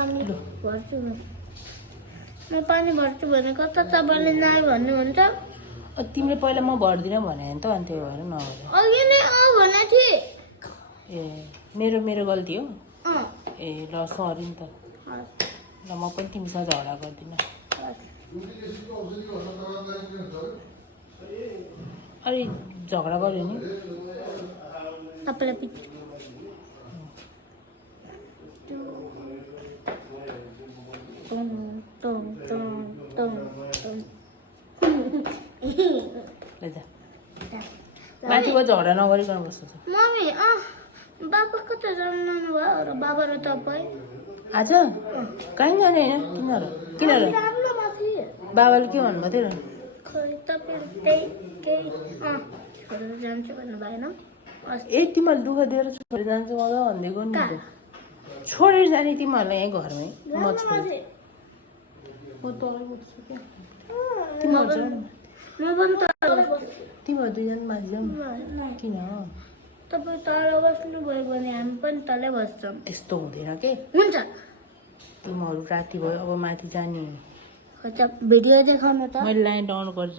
पानी भर्छु म पानी भर्छु भनेको त तपाईँले नाइ भन्नुहुन्छ तिमीले पहिला म भर्दिनँ भने नि त अनि त्यही भएर नभरे अघि नै भने थिएँ ए मेरो गल्ती हो अँ ए ल सरी नि त ल म पनि तिमीसँग झगडा गर्दिनँ अरे झगडा गऱ्यो नि तपाईँलाई पिच्छु जा माथि गएर झगडा नगरिकन बस्छ मम्मी बाबा कता जानु भयो र बाबा र तपाईँ आज कहीँ जाने होइन तिमीहरू किन र राम्रो माथि बाबाले के भन्नुभएको थियो र खै तपाईँ त्यही केही छोडेर जान्छु भन्नु भएन ए तिमीहरूले दुःख दिएर छोडेर जान्छु मलाई भनिदिएको नि त छोडेर जाने तिमीहरूलाई यहीँ घरमै म छोड्छु म तल बस्छु क्या तिमीहरू जाऊ न म पनि त तिमीहरू दुईजना माथि जाऊ न किन तपाईँ तल बस्नुभयो भने हामी पनि तलै बस्छौँ त्यस्तो हुँदैन के हुन्छ तिमीहरू राति भयो अब माथि जाने भिडियो देखाउनु त मैले लाइट अन गर्छु